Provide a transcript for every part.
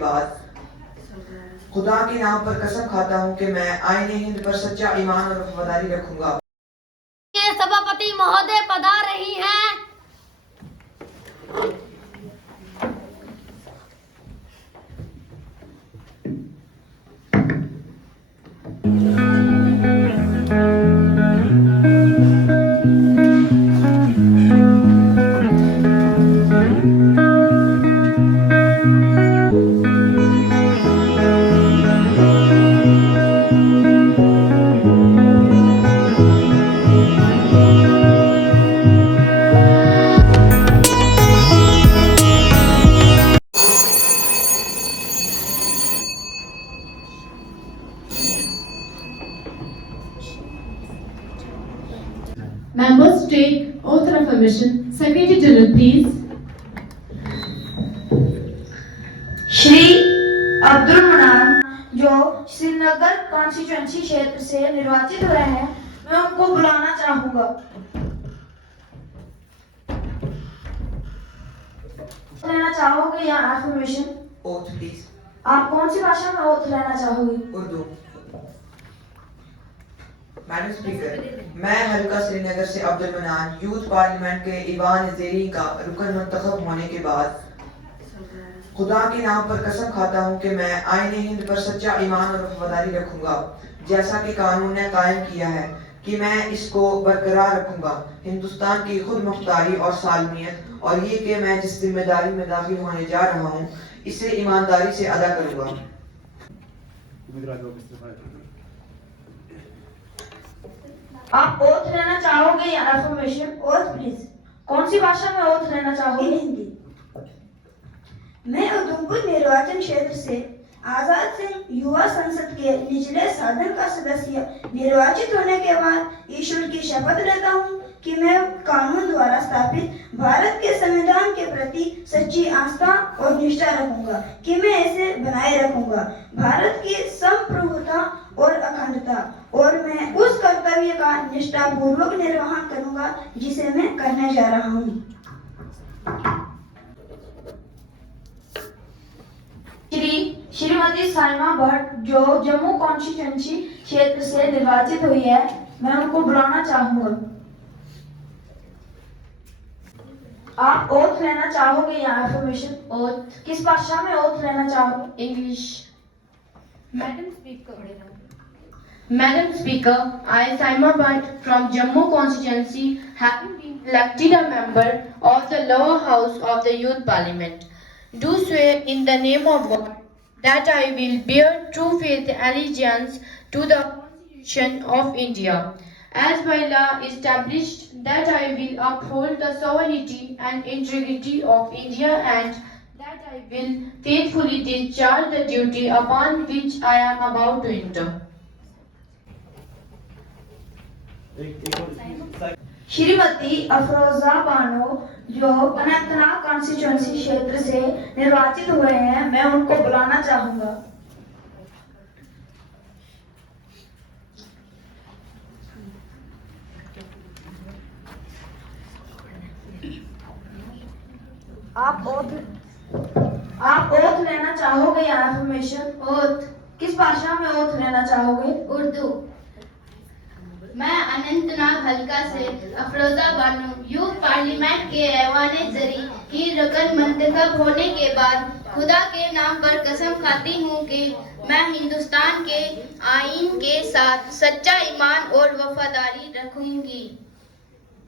बाद खुदा के नाम पर कसम खाता हूँ कि मैं आईने हिंद पर सच्चा ईमान और वफादारी रखूंगा। सभापति महोदय पधार रही हैं। Members take oath of affirmation. Secretary General, please. Shri Abdul मनान जो श्रीनगर कॉन्स्टिट्यूएंसी क्षेत्र से निर्वाचित हुए हैं, मैं उनको बुलाना चाहूंगा। लेना चाहोगे या एफर्मेशन? Oath please. आप कौन सी भाषा में ओथ लेना चाहोगे? उर्दू। मैडम स्पीकर, मैं हल्का श्रीनगर से अब्दुल मनान यूथ पार्लियामेंट के ईवान ज़ेरी का रुकन मुंतखब होने के बाद खुदा के नाम पर कसम खाता हूँ कि मैं आईने हिंद पर सच्चा ईमान और वफादारी रखूंगा, जैसा कि कानून ने कायम किया है, कि मैं इसको बरकरार रखूंगा, हिंदुस्तान की खुद मुख्तारी और सालमियत, और ये कि मैं जिस जिम्मेदारी में दाखिल होने जा रहा हूँ इसे ईमानदारी से अदा करूंगा। आप ओथ लेना चाहोगे या एफर्मेशन? Oath please. कौन सी भाषा में ओथ लेना चाहोगे? हिंदी। मैं उधमपुर निर्वाचन क्षेत्र से आजाद सिंह युवा संसद के निचले सदन का सदस्य निर्वाचित होने के बाद ईश्वर की शपथ लेता हूँ कि मैं कानून द्वारा स्थापित भारत के संविधान के प्रति सच्ची आस्था और निष्ठा रखूंगा, कि मैं इसे बनाए रखूंगा, भारत की संप्रभुता और अखंडता, और मैं उस कर्तव्य का निष्ठापूर्वक निर्वहन करूंगा जिसे मैं करने जा रहा हूँ। श्रीमती साइमा भट्ट जो जम्मू कॉन्स्टिट्यूएंसी क्षेत्र से निर्वाचित हुई है, मैं उनको बुलाना चाहूंगा। आप ओथ लेना चाहोगे या एफर्मेशन? ओथ। किस भाषा में ओथ लेना चाहोगे? English. Madam Speaker, I, Saima Bhatt, from Jammu constituency, having been elected a member of the lower house of the Youth Parliament, do swear in the name of God that I will bear true faith and allegiance to the Constitution of India, as by law established, that I will uphold the sovereignty and integrity of India, and that I will faithfully discharge the duty upon which I am about to enter. Shrimati Afroza Bano जो Anantnag constituency क्षेत्र से निर्वाचित हुए हैं, मैं उनको बुलाना चाहूंगा। आप ओथ लेना चाहोगे या एफर्मेशन? ओथ। किस भाषा में ओथ लेना चाहोगे? उर्दू। मैं अनंतनाग हल्का से अफरोजा बानो यूथ पार्लियामेंट के ऐवान ज़ेरी की रुकन मुंतखब होने के बाद खुदा के नाम पर कसम खाती हूँ कि मैं हिंदुस्तान के आईन के साथ सच्चा ईमान और वफादारी रखूंगी,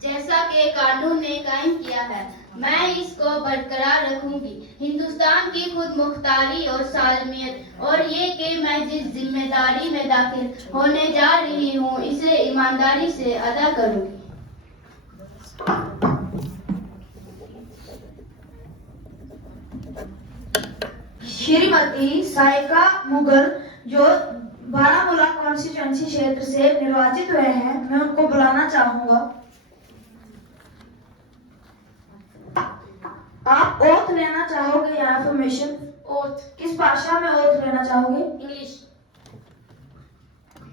जैसा कि कानून ने कायम किया है। मैं इसको बरकरार रखूंगी, हिंदुस्तान की खुद मुख्तारी और सालमियत, और ये कि मैं जिस जिम्मेदारी में दाखिल होने जा रही हूँ इसे ईमानदारी से अदा करूंगी। श्रीमती साइका मुगल जो बारामूला कॉन्स्टिट्यूएंसी क्षेत्र से निर्वाचित हुए हैं, मैं उनको बुलाना चाहूंगा। आप ओथ लेना चाहोगे या एफर्मेशन? ओथ। किस भाषा में ओथ लेना चाहोगे? English.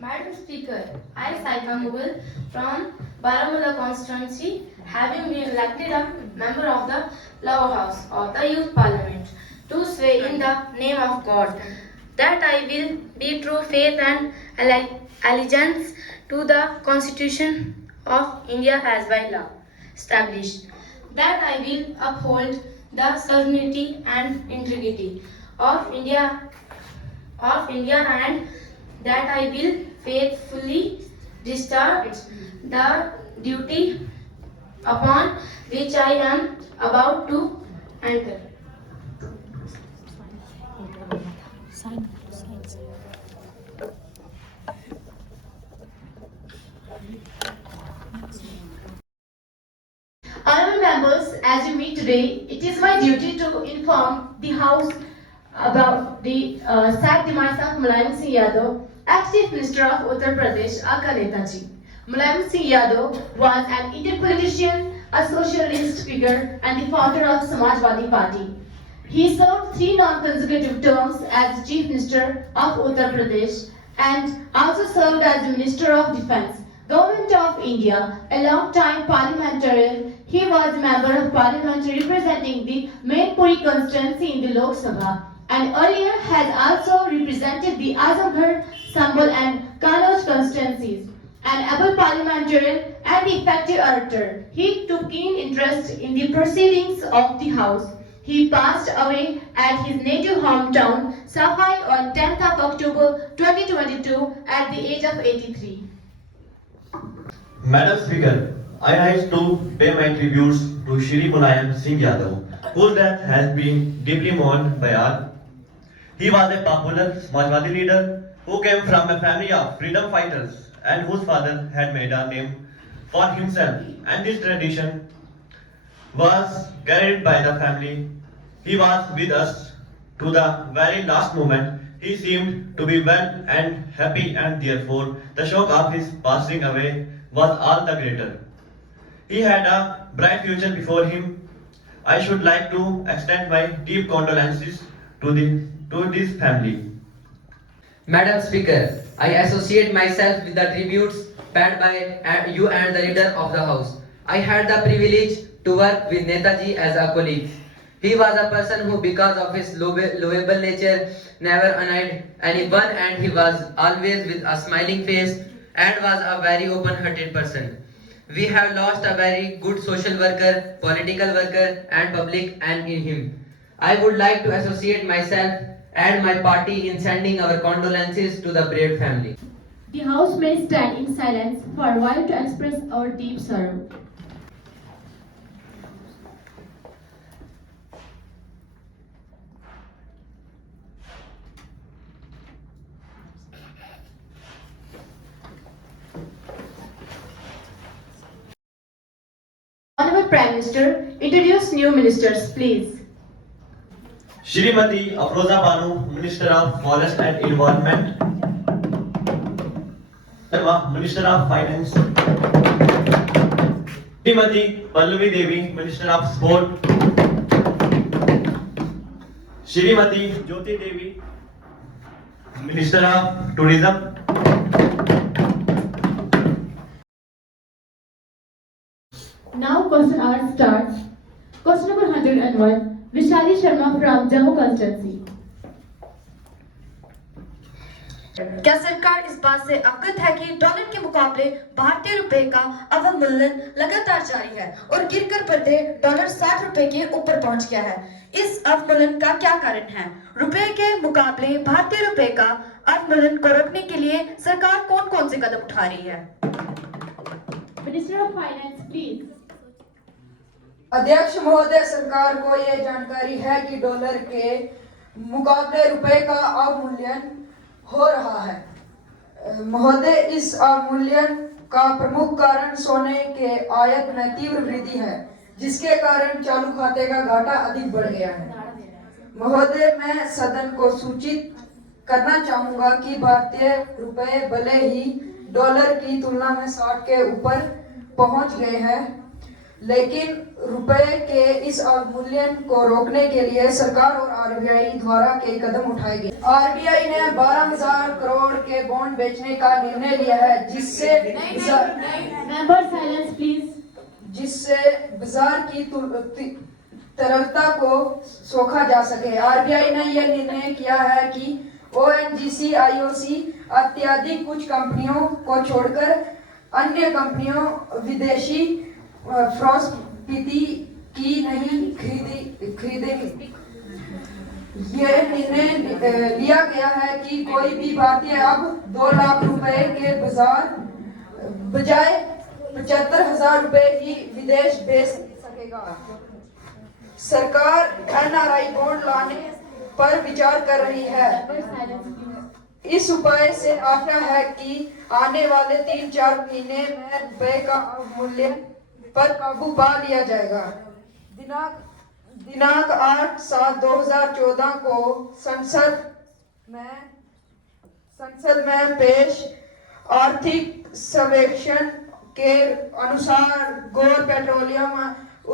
Madam Speaker, I, Saika Mughal, from Baramulla constituency, having been elected a member of the lower house of the Youth Parliament, to swear in the name of God that I will be true faith and allegiance to the Constitution of India as by law established, that I will uphold the sovereignty and integrity of India and that I will faithfully discharge the duty upon which I am about to enter. Honourable members, as you meet today, it is my duty to inform the House about the 𝗬𝗢𝗨𝗧𝗛𝗵 ex-Chief Minister of Uttar Pradesh, Aka Netaji. 𝗬𝗢𝗨𝗧𝗛 was an Indian politician, a socialist figure, and the founder of 𝗬𝗏𝗏𝗏 Party. He served 3 non-consecutive terms as Chief Minister of Uttar Pradesh and also served as the Minister of Defence, Government of India, a long-time parliamentarian. He was a member of Parliament representing the 𝗬𝗏𝗏𝗵 constituency in the Lok Sabha, and earlier has also represented the Azamgarh, Sambal and Kannauj constituencies. An able parliamentarian and effective orator, he took keen interest in the proceedings of the House. He passed away at his native hometown, Safai, on 10th of October 2022 at the age of 83. Madam Speaker, I rise to pay my tributes to Shri 𝗬𝗢𝗨𝗧𝗛𝗵, whose death has been deeply mourned by all. He was a popular 𝗬𝗏𝗏𝗏 leader who came from a family of freedom fighters and whose father had made a name for himself, and this tradition was carried by the family. He was with us to the very last moment. He seemed to be well and happy, and therefore the shock of his passing away was all the greater. He had a bright future before him. I should like to extend my deep condolences to this family. Madam Speaker, I associate myself with the tributes paid by you and the leader of the House. I had the privilege to work with Netaji as a colleague. He was a person who, because of his lovable nature, never annoyed anyone, and he was always with a smiling face and was a very open-hearted person. We have lost a very good social worker, political worker and public and in him. I would like to associate myself and my party in sending our condolences to the bereaved family. The House may stand in silence for a while to express our deep sorrow. Honourable Prime Minister, introduce new ministers, please. Shrimati Afroza Banu, Minister of Forest and Environment. Minister of Finance. Shrimati Pallavi Devi, Minister of Sport. Shrimati Jyoti Devi, Minister of Tourism. Now question hour starts. Question number 101. 𝗤𝗏𝗏 Sharma from Jammu constituency. क्या सरकार इस बात से अवगत है कि dollar के मुकाबले भारतीय रुपए का अवमूल्यन लगातार जारी है और गिरकर बढ़ते डॉलर 60 रुपए के ऊपर पहुंच गया है? इस अवमूल्यन का क्या कारण है? रुपए के मुकाबले भारतीय रुपए का अवमूल्यन को रोकने के लिए सरकार कौन-कौन से कदम उठा रही है? Minister of Finance, please. अध्यक्ष महोदय, सरकार को ये जानकारी है कि डॉलर के मुकाबले रुपए का अवमूल्यन हो रहा है। महोदय, इस अवमूल्यन का प्रमुख कारण सोने के आयात में तीव्र वृद्धि है, जिसके कारण चालू खाते का घाटा अधिक बढ़ गया है। महोदय, मैं सदन को सूचित करना चाहूंगा कि भारतीय रुपए भले ही डॉलर की तुलना में 60 के ऊपर पहुंच गए हैं, लेकिन रुपए के इस अवमूल्यन को रोकने के लिए सरकार और आरबीआई द्वारा कई कदम उठाए गए। आरबीआई ने 12,000 करोड़ के बॉन्ड बेचने का निर्णय लिया है, जिससे बाजार की तरलता को सोखा जा सके। आरबीआई ने यह निर्णय किया है कि ओएनजीसी आईओसी इत्यादि कुछ कंपनियों को छोड़कर अन्य कंपनियों विदेशी प्रॉस्पेरिटी की नहीं खरीदेगी। यह निर्णय लिया गया है कि कोई भी भारतीय अब 2 लाख रुपए के बजाय 75,000 रुपए ही विदेश भेज सकेगा। सरकार एनआरआई बॉन्ड लाने पर विचार कर रही है। इस उपाय से आशा है कि आने वाले 3-4 महीने में रुपए का अवमूल्यन पर काबू पा लिया जाएगा। दिनांक 8/7/2014 को संसद में पेश आर्थिक सर्वेक्षण के अनुसार गौर पेट्रोलियम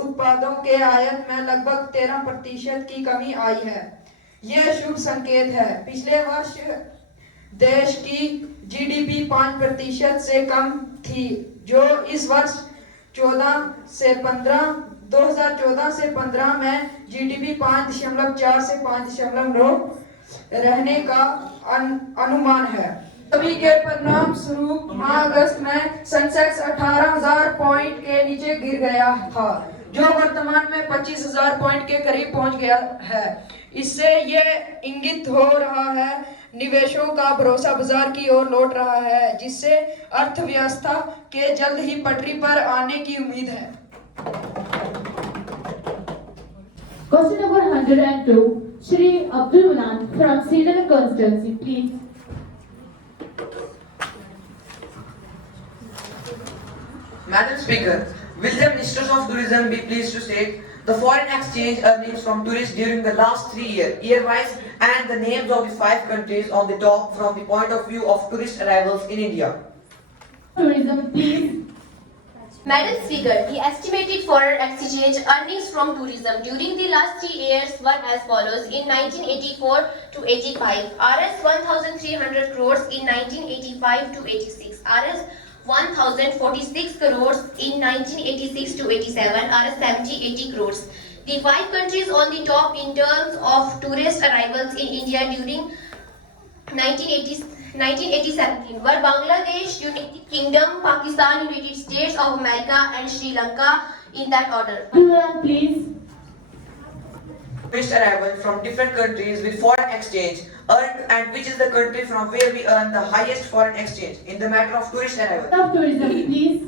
उत्पादों के आयात में लगभग 13% की कमी आई है। यह शुभ संकेत है। पिछले वर्ष देश की जीडीपी 5% से कम थी, जो इस वर्ष 2014 से 15 में जीडीपी 5.4 से 5.9 रहने का अनुमान है। सभी के परिणाम स्वरूप माह अगस्त में सेंसेक्स 18,000 पॉइंट के नीचे गिर गया था, जो वर्तमान में 25,000 पॉइंट के करीब पहुंच गया है। इससे यह इंगित हो रहा है निवेशों का भरोसा बाजार की ओर लौट रहा है, जिससे अर्थव्यवस्था के जल्द ही पटरी पर आने की उम्मीद है। Question number 102, Shri 𝗤𝗓𝗏 from Srinagar constituency, please. Madam Speaker, will the Ministers of Tourism be pleased to state the foreign exchange earnings from tourists during the last 3 years, year-wise, and the names of the 5 countries on the top from the point of view of tourist arrivals in India? Tourism, please. Madam Speaker, the estimated foreign exchange earnings from tourism during the last 3 years were as follows. In 1984 to 85, Rs 1,300 crores. In 1985 to 86, Rs 1,046 crores. In 1986 to 87, Rs 70-80 crores. The 5 countries on the top in terms of tourist arrivals in India during 1987 were Bangladesh, United Kingdom, Pakistan, United States of America, and Sri Lanka, in that order. Please. Tourist arrivals from different countries with foreign exchange earned, and which is the country from where we earn the highest foreign exchange in the matter of tourist arrivals? Tourism, please.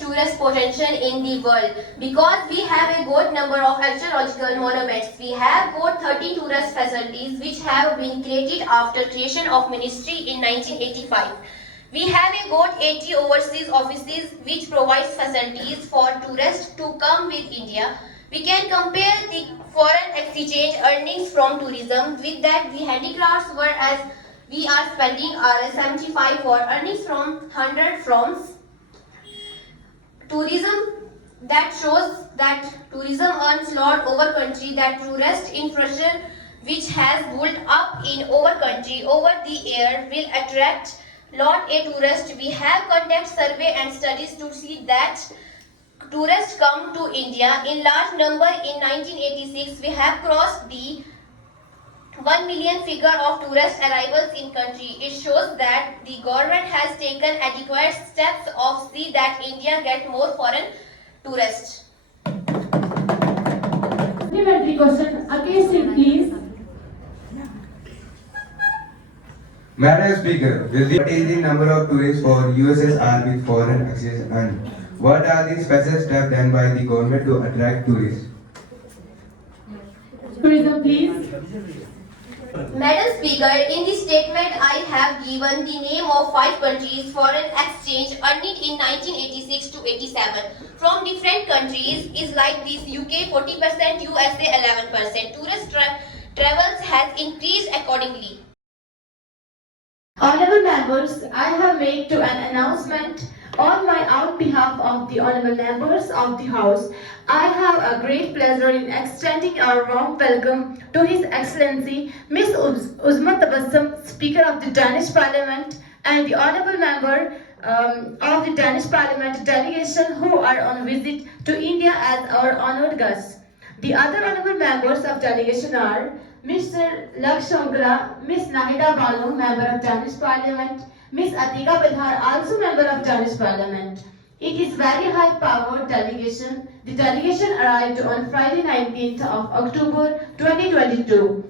Tourist potential in the world, because we have a good number of archaeological monuments. We have got 30 tourist facilities which have been created after creation of ministry in 1985. We have a got 80 overseas offices which provides facilities for tourists to come with India. We can compare the foreign exchange earnings from tourism with that the handicrafts, whereas we are spending Rs 75 for earnings from 100 from tourism. That shows that tourism earns lot over country, that tourist infrastructure which has built up in over country over the air will attract lot a tourist. We have conducted survey and studies to see that tourists come to India in large number. In 1986 we have crossed the 1 million figure of tourist arrivals in country. It shows that the government has taken adequate steps of see that India get more foreign tourists. Supplementary question, Akesh, please. Madam Speaker, what is the number of tourists for USSR with foreign exchange earned? What are the special steps done by the government to attract tourists? Tourism, please. Madam Speaker, in this statement I have given the name of 5 countries foreign exchange earned in 1986 to 87 from different countries is like this: UK 40%, USA 11%. Tourist travels has increased accordingly. Honorable members, I have made to an announcement on behalf of the honorable members of the House. I have a great pleasure in extending our warm welcome to His Excellency Ms. 𝗤𝗓𝗏, Speaker of the Danish Parliament, and the honorable member of the Danish Parliament delegation who are on visit to India as our honored guests. The other honorable members of delegation are Mr. 𝗥𝗺𝗃𝗟𝗏, Ms. Nahida Banu, member of Danish Parliament, Ms. Atika Bidhar, also member of Danish Parliament. It is very high-powered delegation. The delegation arrived on Friday 19th of October 2022.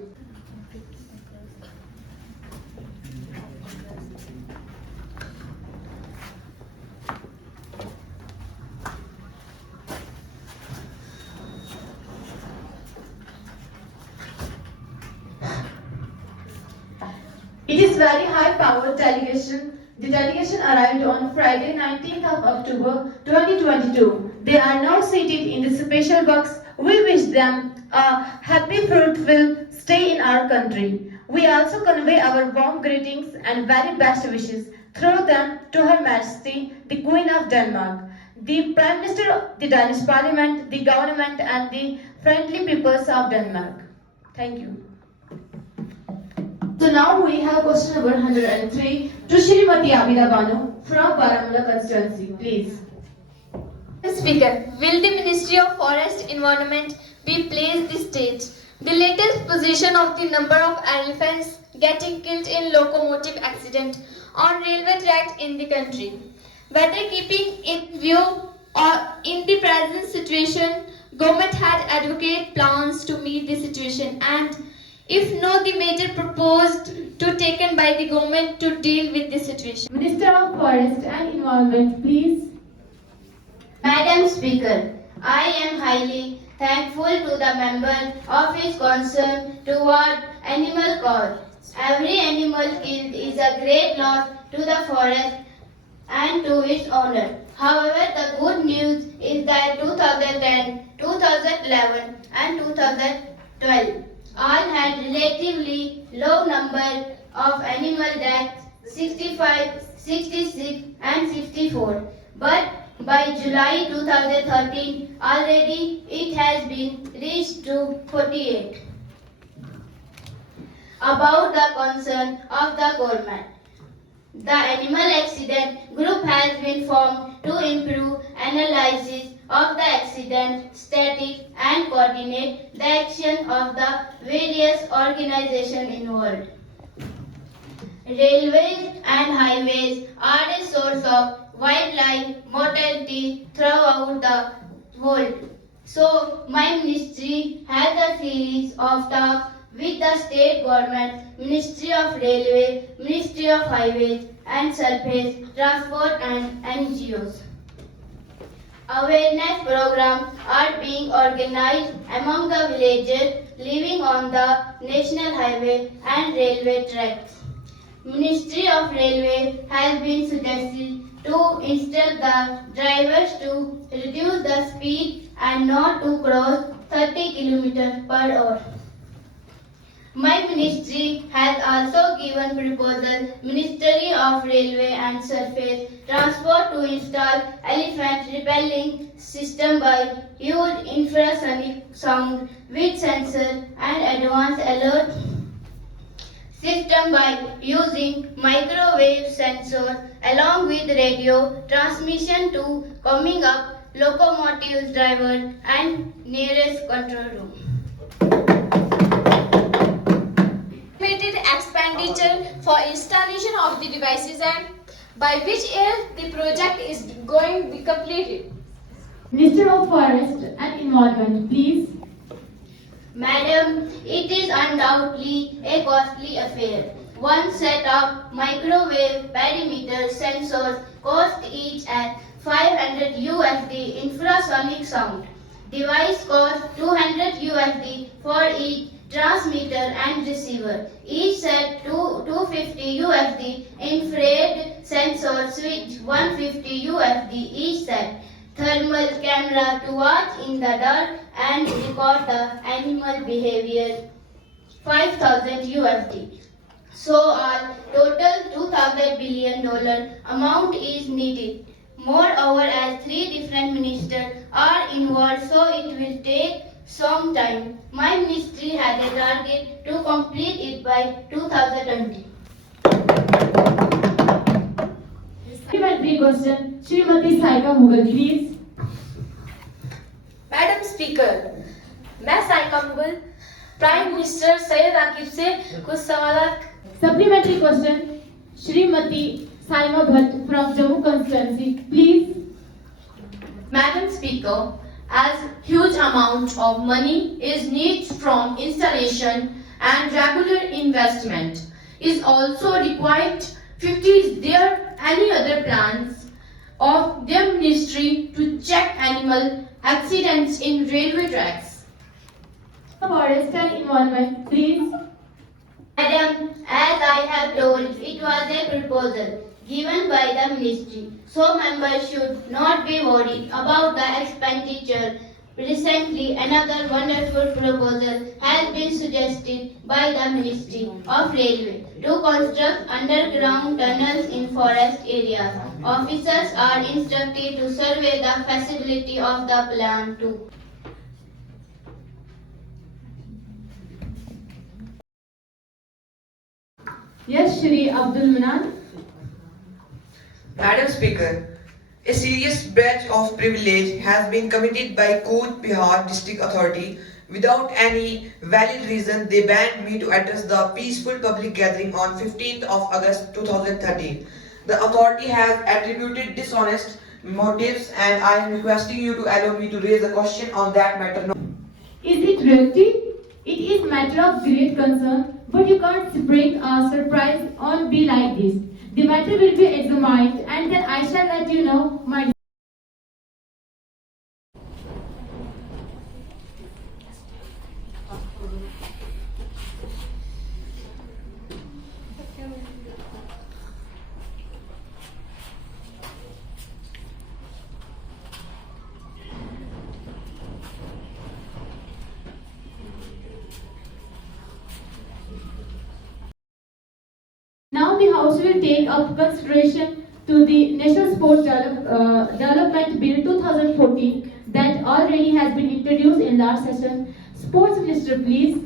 It is very high-powered delegation. The delegation arrived on Friday 19th of October 2022. They are now seated in the special box. We wish them a happy, fruitful stay in our country. We also convey our warm greetings and very best wishes through them to Her Majesty, the Queen of Denmark, the Prime Minister of the Danish Parliament, the government and the friendly peoples of Denmark. Thank you. So now we have question number 103 to Shrimati Abida Banu from Baramulla constituency. Please. Mr. Speaker, will the Ministry of Forest Environment be placed the stage the latest position of the number of elephants getting killed in locomotive accident on railway tracks in the country? Whether keeping in view or in the present situation, government had advocated plans to meet the situation, and if not, the measure proposed to taken by the government to deal with the situation. Minister of Forest and Environment, please. Madam Speaker, I am highly thankful to the member of his concern toward animal cause. Every animal killed is a great loss to the forest and to its owner. However, the good news is that 2010, 2011 and 2012 all had relatively low number of animal deaths, 65, 66 and 64. But by July 2013, already it has been reached to 48. About the concern of the government, the animal accident group has been formed to improve analysis of the accident status and coordinate the action of the various organizations involved. Railways and highways are a source of wildlife mortality throughout the world. So, my ministry has a series of talks with the state government, Ministry of Railway, Ministry of Highways and Surface Transport and NGOs. Awareness programs are being organized among the villagers living on the national highway and railway tracks. Ministry of Railway has been suggested to instruct the drivers to reduce the speed and not to cross 30 km per hour. My ministry has also given proposal Ministry of Railway and Surface Transport to install elephant repelling system by use infrasonic sound with sensor and advanced alert system by using microwave sensor along with radio transmission to coming up locomotive driver and nearest control room. Expenditure for installation of the devices and by which year the project is going to be completed. Minister of Forest and Environment, please. Madam, it is undoubtedly a costly affair. One set of microwave perimeter sensors cost each at $500 USD infrasonic sound. Device costs $200 USD for each transmitter and receiver. Each set $250 USD. Infrared sensor switch $150 USD each set. Thermal camera to watch in the dark and record the animal behavior $5,000 USD. So our total $2,000 billion amount is needed. Moreover, as 3 different ministers are involved, so it will take some time. My ministry has a target to complete it by 2020. Supplementary question, Shrimati Saika Mughal, please. Madam Speaker, मैं Saima Mughal prime minister Syed Aqib से कुछ सवाल। Supplementary question. Shrimati Saima Bhatt from Jammu constituency, please. Madam Speaker, as huge amount of money is needed from installation and regular investment is also required, 50 is there any other plans of their ministry to check animal accidents in railway tracks? Forest and environment, please. Madam, as I have told, it was a proposal given by the ministry, so members should not be worried about the expenditure. Recently, another wonderful proposal has been suggested by the Ministry of Railway to construct underground tunnels in forest areas. Officers are instructed to survey the feasibility of the plan too. Yes, Shri Abdul Manan. Madam Speaker, a serious breach of privilege has been committed by 𝗬𝗏𝗄𝗏 District Authority. Without any valid reason, they banned me to address the peaceful public gathering on 15th of August 2013. The authority has attributed dishonest motives, and I am requesting you to allow me to raise a question on that matter now. Is it reality? It is matter of great concern, but you can't spring a surprise on be like this. The matter will be examined, and then I shall let you know my. Now the House will take up consideration to the National Sports Development Bill 2014 that already has been introduced in last session. Sports Minister, please.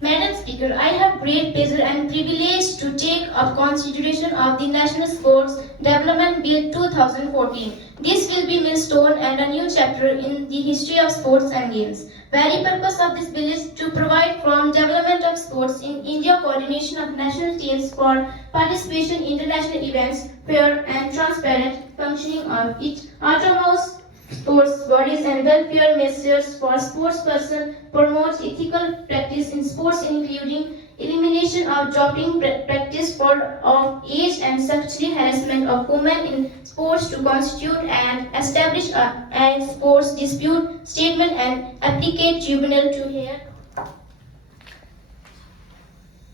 Madam Speaker, I have great pleasure and privilege to take up consideration of the National Sports Development Bill 2014. This will be a milestone and a new chapter in the history of sports and games. Very purpose of this bill is to provide from development of sports in India, coordination of national teams for participation in international events, fair and transparent functioning of each autonomous sports bodies and welfare measures for sports person, promotes ethical practice in sports including elimination of doping practice for of age and sexual harassment of women in sports to constitute and establish a sports dispute statement and applicate tribunal to hear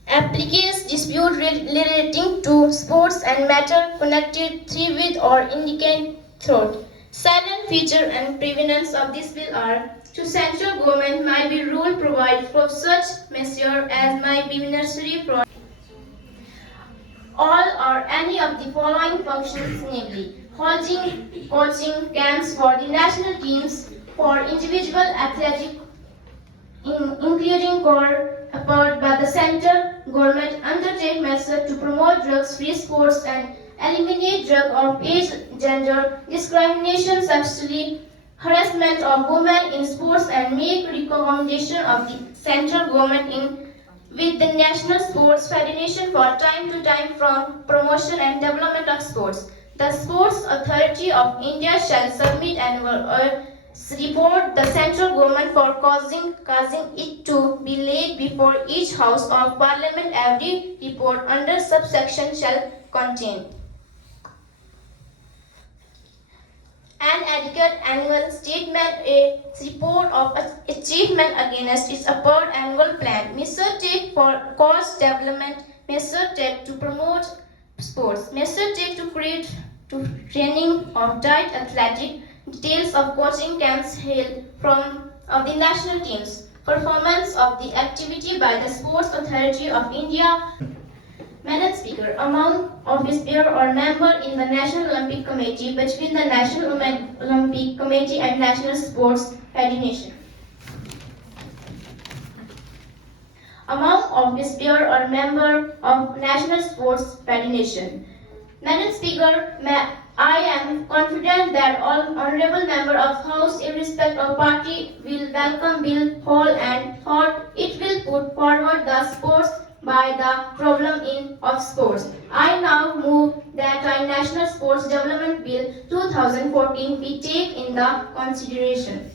applicates dispute relating to sports and matter connected with or indicate through. Silent feature and prevalence of this bill are to central government might be rule provide for such measure as might be necessary for all or any of the following functions, namely holding coaching camps for the national teams for individual athletic including core apart by the central government undertake measures to promote drugs-free sports and eliminate drug or age, gender discrimination, sexual harassment of women in sports and make recommendation of the central government in with the National Sports Federation for time to time from promotion and development of sports. The Sports Authority of India shall submit annual report the central government for causing it to be laid before each House of Parliament. Every report under subsection shall contain an adequate annual statement, a report of achievement against its upper annual plan, measure take for cost development, measure take to promote sports, measure take to create to training of diet athletic, details of coaching camps held from of the national teams, performance of the activity by the Sports Authority of India. Madam Speaker, among office bearer or member in the National Olympic Committee between the National Olympic Committee and National Sports Federation. Among office bearer or member of National Sports Federation. Madam Speaker, I am confident that all honorable member of House, irrespective of party, will welcome Bill whole and thought it will put forward the sports by the problem of sports. I now move that our National Sports Development Bill 2014 be taken in the consideration.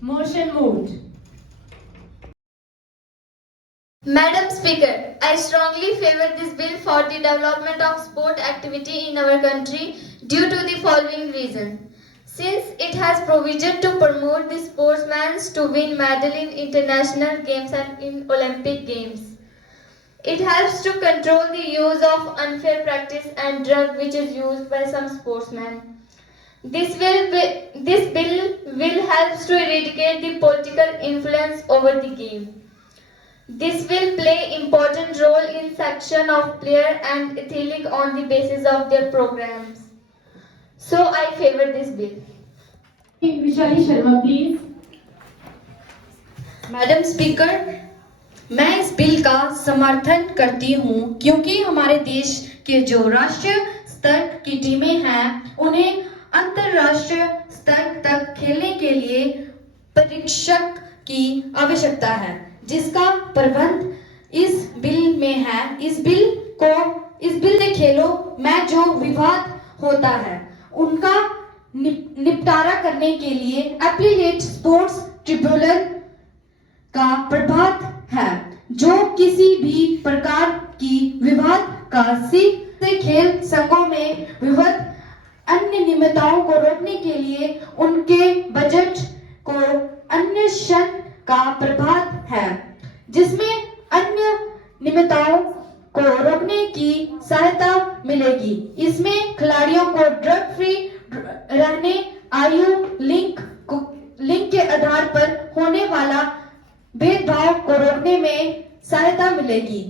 Motion moved. Madam Speaker, I strongly favor this bill for the development of sport activity in our country due to the following reason. Since it has provision to promote the sportsmen to win medal in international games and in Olympic games. It helps to control the use of unfair practice and drug which is used by some sportsmen. This bill will help to eradicate the political influence over the game. This will play important role in selection of player and athletic on the basis of their programs. So I favor this bill. 𝗤𝗎 Sharma please. Madam speaker, मैं इस bill का समर्थन करती हूँ क्योंकि हमारे देश के जो राष्ट्रीय स्तर की टीमें हैं उन्हें अंतर्राष्ट्रीय स्तर तक खेलने के लिए प्रशिक्षक की आवश्यकता है, जिसका प्रबंध इस बिल में है। इस बिल से खेलों में जो विवाद होता है उनका निपटारा करने के लिए एप्लीट स्पोर्ट्स ट्रिब्यूनल का प्रभाव है, जो किसी भी प्रकार की विवाद का से खेल संघों में विवाद अन्य नियमितताओं को रोकने के लिए उनके बजट को अन्वेषण का प्रभाव है, जिसमें अन्य नियमितताओं को रोकने की सहायता मिलेगी। इसमें खिलाड़ियों को ड्रग फ्री रहने, आयु लिंक के आधार पर होने वाला भेदभाव को रोकने में सहायता मिलेगी।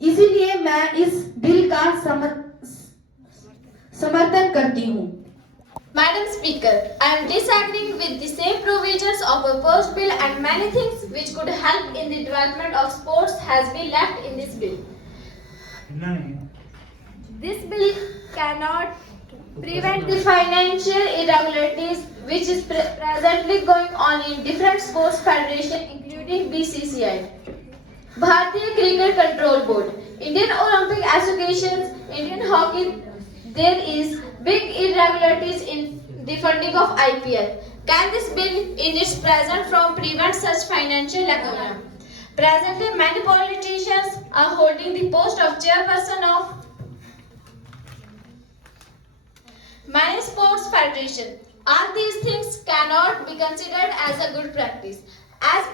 इसीलिए मैं इस बिल का समर्थन करती हूँ। Madam Speaker, I am disagreeing with the same provisions of a first bill and many things which could help in the development of sports has been left in this bill. This bill cannot prevent the financial irregularities which is presently going on in different sports federations including BCCI, Bharatiya Cricket Control Board, Indian Olympic Associations, Indian Hockey. There is big irregularities in the funding of IPL. Can this bill in its present form prevent such financial lacunae? Presently, many politicians are holding the post of chairperson of many sports federations. All these things cannot be considered as a good practice. As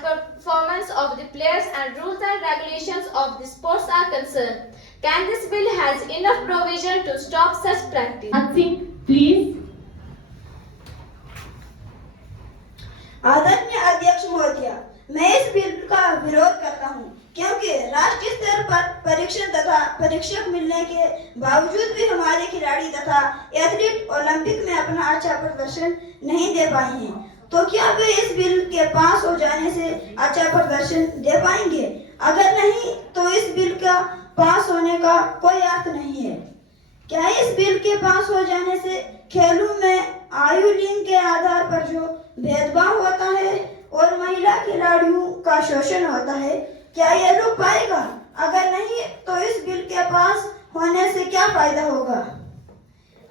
performance of the players and rules and regulations of the sports are concerned, can this bill has enough provision to stop such practice? Please. आदरणीय अध्यक्ष महोदय, मैं इस bill का विरोध करता हूं, क्योंकि राष्ट्रीय स्तर पर परीक्षण तथा परीक्षक मिलने के बावजूद भी हमारे खिलाड़ी तथा एथलीट ओलंपिक में अपना अच्छा प्रदर्शन नहीं दे पाए हैं। तो क्या वे इस बिल के पास हो जाने से अच्छा प्रदर्शन दे पाएंगे? अगर नहीं, तो इस बिल का पास होने का कोई अर्थ नहीं है। क्या इस बिल के पास हो जाने से खेलों में आयु लिंग के आधार पर जो भेदभाव होता है और महिला खिलाड़ियों का शोषण होता है, क्या यह रुक पाएगा? अगर नहीं, तो इस बिल के पास होने से क्या फायदा होगा?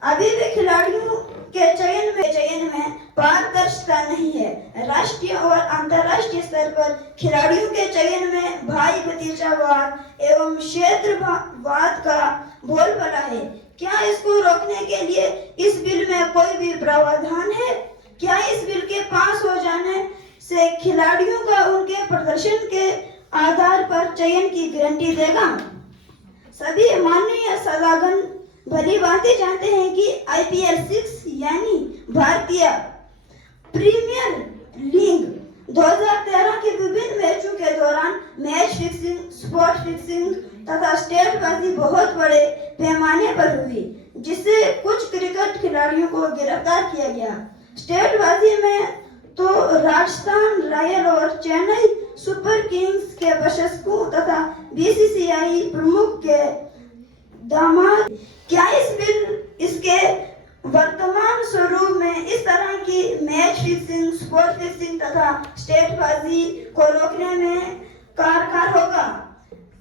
अभी भी खिलाड़ियों के चयन में पारदर्शिता नहीं है। राष्ट्रीय और अंतर्राष्ट्रीय स्तर पर खिलाड़ियों के चयन में भाई भतीजावाद एवं क्षेत्रवाद का बोलबाला है। क्या इसको रोकने के लिए इस बिल में कोई भी प्रावधान है? क्या इस बिल के पास हो जाने से खिलाड़ियों का उनके प्रदर्शन के आधार पर चयन की गारंटी देगा? सभी माननीय सभागण भली भांति जानते हैं कि IPL 6 यानी भारतीय प्रीमियर लीग 2013 के विभिन्न मैचों के दौरान मैच फिक्सिंग, स्पॉट फिक्सिंग तथा स्टेटबाजी बहुत बड़े पैमाने पर हुई, जिससे कुछ क्रिकेट खिलाड़ियों को गिरफ्तार किया गया। स्टेटबाजी में तो राजस्थान रॉयल और चेन्नई सुपर किंग्स के प्रशासकों तथा BCCI प्रमुख के दामाद, क्या इस बिल इसके वर्तमान स्वरूप में इस तरह की मैच फिक्सिंग, स्पोर्ट फिक्सिंग तथा स्टेटबाजी को रोकने में कारगर होगा?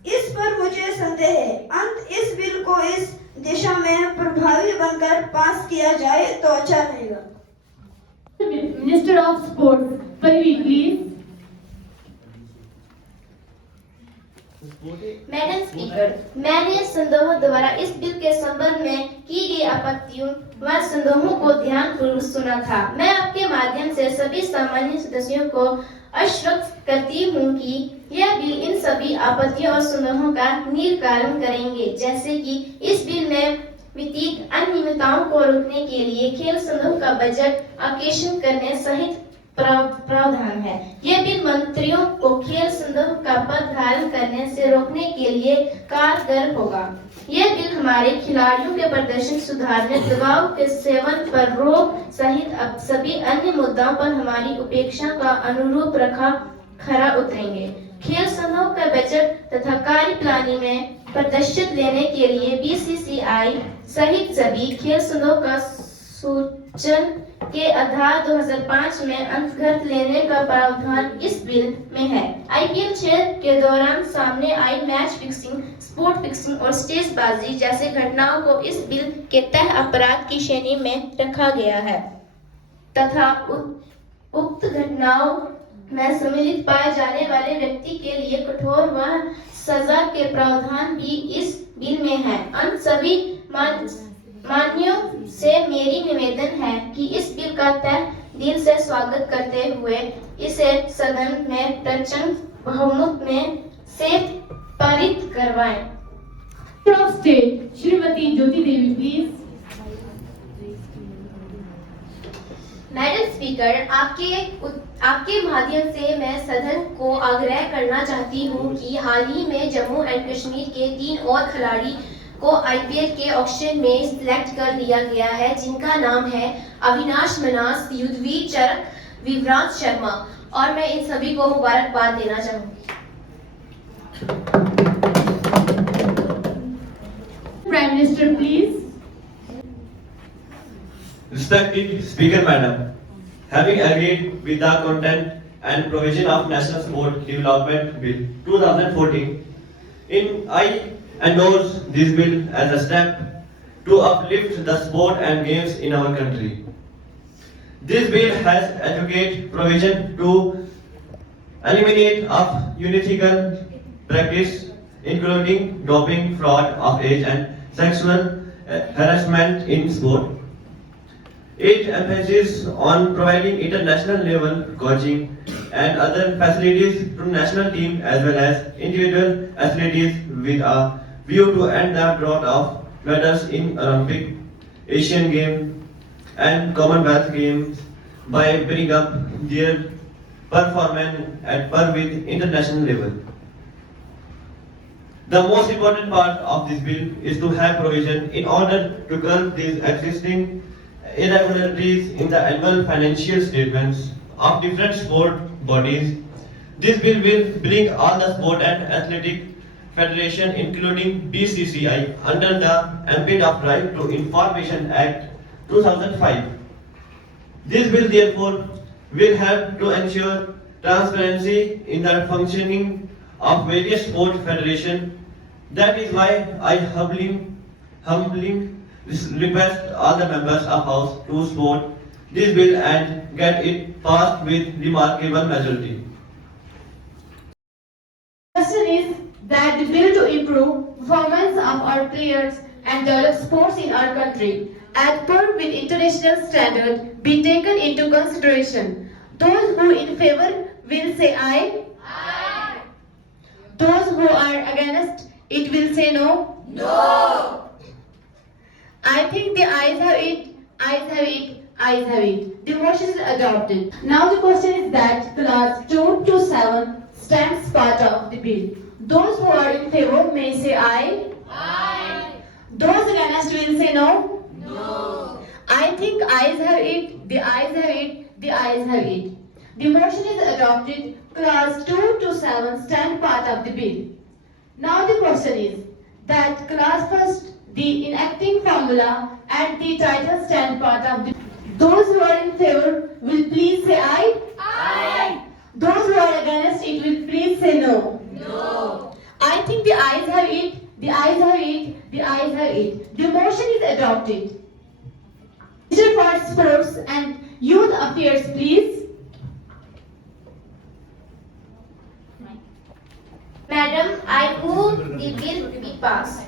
इस पर मुझे संदेह है। इस बिल को इस दिशा में प्रभावी बनकर पास किया जाए तो अच्छा रहेगा। Minister of Sports, 𝗏𝗏, please. Madam speaker, मैंने संदेहों द्वारा इस बिल के संबंध में की गई आपत्तियों व संदेहों को ध्यानपूर्वक सुना था। मैं आपके माध्यम से सभी सामान्य सदस्यों को आश्वस्त करती हूँ कि यह बिल इन सभी आपत्तियों और संदेहों का निराकरण करेंगे, जैसे कि इस बिल में वित्तीय अनियमितताओं को रोकने के लिए खेल संघों का बजट आवंटन करने सहित प्रावधान है। यह बिल मंत्रियों को खेल संघों का पद धारण करने से रोकने के लिए कारगर होगा। यह बिल हमारे खिलाड़ियों के प्रदर्शन सुधारने, दवाओं के सेवन पर रोक सहित सभी अन्य मुद्दों पर हमारी उपेक्षा का अनुरूप खरा उतरेंगे। खेल संघों का बजट तथा कार्यप्रणाली में प्रदर्शित लेने के लिए बीसीसीआई सहित सभी खेल संघों का सूचन के आधार 2005 में अंतर्गत लेने का प्रावधान इस बिल में है। आईपीएल क्षेत्र के दौरान सामने आई मैच फिक्सिंग, स्पोर्ट फिक्सिंग और स्टेजबाजी जैसे घटनाओं को इस बिल के तहत अपराध की श्रेणी में रखा गया है तथा उक्त घटनाओं में सम्मिलित पाए जाने वाले व्यक्ति के लिए कठोर व सजा के प्रावधान भी इस बिल में है। अन्य सभी मान्यों से मेरी निवेदन है कि इस बिल का तहे दिल से स्वागत करते हुए इसे सदन में प्रचंड बहुमत में से पारित करवाएं। Of State, Shrimati Jyoti Devi, please. Madam speaker, आपके माध्यम से मैं सदन को आग्रह करना चाहती हूँ कि हाल ही में जम्मू एंड कश्मीर के 3 और खिलाड़ी को आईपीएल के ऑक्शन में सिलेक्ट कर लिया गया है, जिनका नाम है अविनाश मनास, 𝗬𝗢𝗏 विवरांश शर्मा, और मैं इन सभी को मुबारकबाद देना चाहूँगी। Prime Minister, please. Respected Speaker Madam, having agreed with the content and provision of National Sport Development Bill 2014, I endorse this bill as a step to uplift the sport and games in our country. This bill has adequate provision to eliminate of unethical practice, including doping, fraud of age and sexual harassment in sport. It emphasizes on providing international level coaching and other facilities to national team as well as individual athletes with a view to end the drought of medals in Olympic, Asian Games and Commonwealth Games by bringing up their performance at par with international level. The most important part of this bill is to have provision in order to curb these existing irregularities in the annual financial statements of different sport bodies. This bill will bring all the sport and athletic federation, including BCCI, under the ambit of Right to Information Act 2005. This bill therefore will help to ensure transparency in the functioning of various sport federations. That is why I humbly request all the members of House to support this bill and get it passed with remarkable majority. The question is that the bill to improve performance of our players and develop sports in our country at par with international standard be taken into consideration. Those who in favor will say aye. Aye. Those who are against it will say no. No. I think the ayes have it, ayes have it, ayes have it. The motion is adopted. Now the question is that clause 2 to 7 stands part of the bill. Those who are in favor may say aye. Aye. Those against will say no. No. I think ayes have it, the ayes have it, the ayes have it. The motion is adopted. Clause 2 to 7 stand part of the bill. Now the question is that class first, the enacting formula and the title stand part of the. Those who are in favor will please say aye. Aye. Those who are against it will please say no. No. I think the ayes have it. The ayes have it. The ayes have it. The motion is adopted. Minister for Sports and Youth Affairs, please. Madam, I move the bill be passed.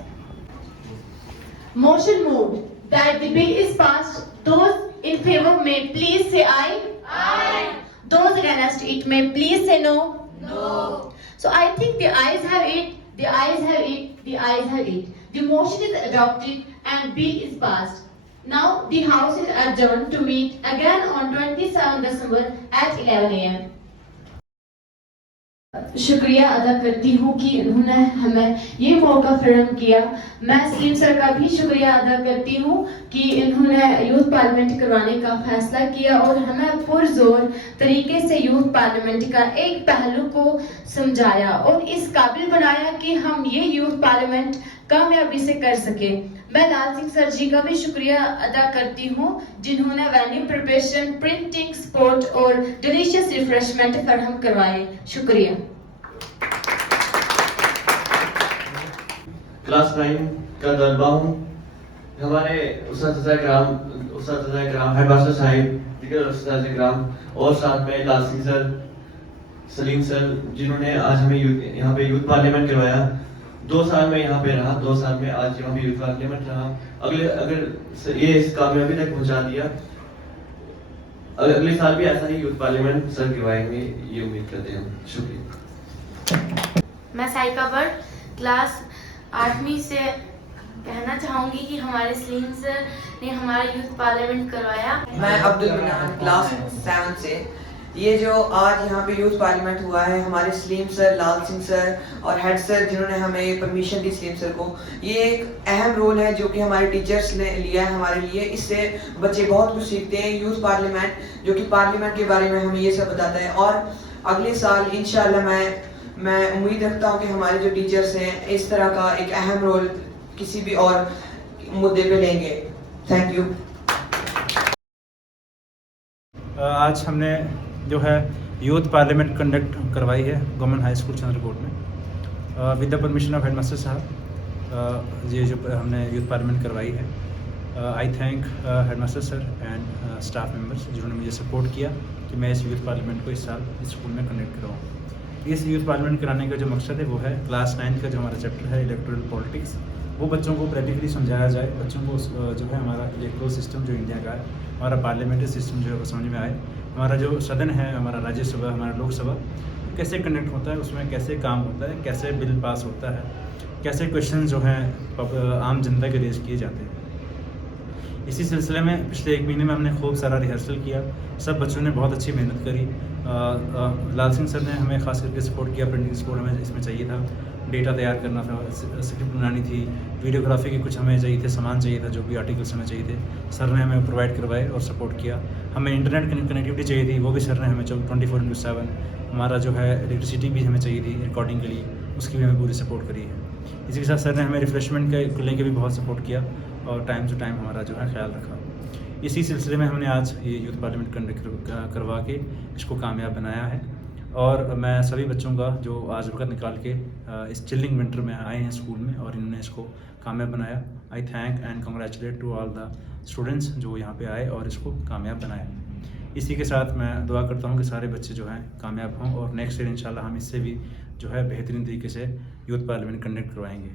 Motion moved that the bill is passed. Those in favor may please say aye. Aye. Those against it may please say no. No. So I think the ayes have it. The ayes have it. The ayes have it. The motion is adopted and bill is passed. Now the House is adjourned to meet again on 27 December at 11 a.m. शुक्रिया अदा करती हूँ कि उन्होंने हमें ये मौका फराहम किया। मैं सलीम सर का भी शुक्रिया अदा करती हूँ कि इन्होंने यूथ पार्लियामेंट करवाने का फैसला किया और हमें पुरजोर तरीके से यूथ पार्लियामेंट का एक पहलू को समझाया और इस काबिल बनाया कि हम ये यूथ पार्लियामेंट कामयाबी से कर सके। मैं लाल सिंह सर जी का भी शुक्रिया अदा करती हूँ जिन्होंने वेन्यू प्रिपरेशन, प्रिंटिंग, स्पोर्ट और डिलीशियस रिफ्रेशमेंट फराहम करवाए। शुक्रिया। क्लास 9 का तलबा हूँ। हमारे उस्ताद-ए-किराम, हेडमास्टर साहिब, दीगर उस्ताद-ए-किराम और साथ में लाल सिंह सर, सलीम सर जिन्होंने आज हमें यहाँ पे यूथ पार्लियामेंट करवाया। 2 साल में यहाँ पे रहा, 2 साल में आज यहाँ पे यूथ पार्लियामेंट रहा। अगर ये इस कामयाबी तक पहुँचा दिया, अगले साल भी ऐसा ही यूथ पार्लियामेंट सर करवाएंगे, ये उम्मीद करते हैं। शुक्रिया। मैं साइका भट्ट क्लास 8वीं से कहना चाहूँगी कि हमारे सलीम सर ने हमारा यूथ पार्लियामेंट करवाया। मैं अब्दुल मनान क्लास 7 से। ये जो आज यहाँ पे यूथ पार्लियामेंट हुआ है, हमारे सलीम सर, लाल सिंह सर और हेड सर जिन्होंने हमें परमिशन दी सलीम सर को, ये एक अहम रोल है जो कि हमारे टीचर्स ने लिया है हमारे लिए। इससे बच्चे बहुत कुछ सीखते हैं। यूथ पार्लियामेंट जो कि पार्लियामेंट के बारे में हमें ये सब बताता है और अगले साल इंशाल्लाह मैं उम्मीद रखता हूँ कि हमारे जो टीचर्स हैं इस तरह का एक अहम रोल किसी भी और मुद्दे पे लेंगे। Thank you. आज हमने जो है यूथ पार्लियामेंट कंडक्ट करवाई है गवर्नमेंट हाई स्कूल चंद्रकोट में with the permission of headmaster साहब। ये जो हमने यूथ पार्लियामेंट करवाई है, आई thank headmaster sir and staff members जिन्होंने मुझे सपोर्ट किया कि मैं इस यूथ पार्लियामेंट को इस साल इस स्कूल में कंडक्ट करवाऊँ। इस यूथ पार्लियामेंट कराने का जो मकसद है वो है क्लास 9 का जो हमारा चैप्टर है इलेक्टोरल पॉलिटिक्स, वो बच्चों को प्रैक्टिकली समझाया जाए। बच्चों को जो है हमारा इलेक्टोरल सिस्टम जो इंडिया का है, हमारा पार्लियामेंट्री सिस्टम जो है वो समझ में आए। हमारा जो सदन है, हमारा राज्यसभा, हमारा लोकसभा कैसे कंडक्ट होता है, उसमें कैसे काम होता है, कैसे बिल पास होता है, कैसे क्वेश्चन जो हैं आम जनता के रेज किए जाते हैं। इसी सिलसिले में पिछले 1 महीने में हमने खूब सारा रिहर्सल किया। सब बच्चों ने बहुत अच्छी मेहनत करी। लाल सिंह सर ने हमें खास करके सपोर्ट किया। प्रिंटिंग सपोर्ट हमें इसमें चाहिए था, डेटा तैयार करना था, स्क्रिप्ट बनानी थी, वीडियोग्राफी के कुछ हमें चाहिए थे, सामान चाहिए था, जो भी आर्टिकल्स हमें चाहिए थे सर ने हमें प्रोवाइड करवाए और सपोर्ट किया। हमें इंटरनेट कनेक्टिविटी चाहिए थी, वो भी सर ने हमें 24/7। हमारा जो है इलेक्ट्रिसिटी भी हमें चाहिए थी रिकॉर्डिंग के लिए, उसकी भी हमें पूरी सपोर्ट करी है। इसी के साथ सर ने हमें रिफ्रेशमेंट के लेके भी बहुत सपोर्ट किया और टाइम टू टाइम हमारा जो है ख्याल रखा। इसी सिलसिले में हमने आज ये यूथ पार्लियामेंट कंडक्ट करवा के इसको कामयाब बनाया है। और मैं सभी बच्चों का जो आज वक्त निकाल के इस चिलिंग विंटर में आए हैं स्कूल में और इन्होंने इसको कामयाब बनाया, I thank and congratulate to all the students जो यहाँ पे आए और इसको कामयाब बनाया। इसी के साथ मैं दुआ करता हूँ कि सारे बच्चे जो हैं कामयाब हों और नेक्स्ट ईयर इंशाल्लाह हम इससे भी जो है बेहतरीन तरीके से यूथ पार्लियामेंट कंडक्ट करवाएंगे।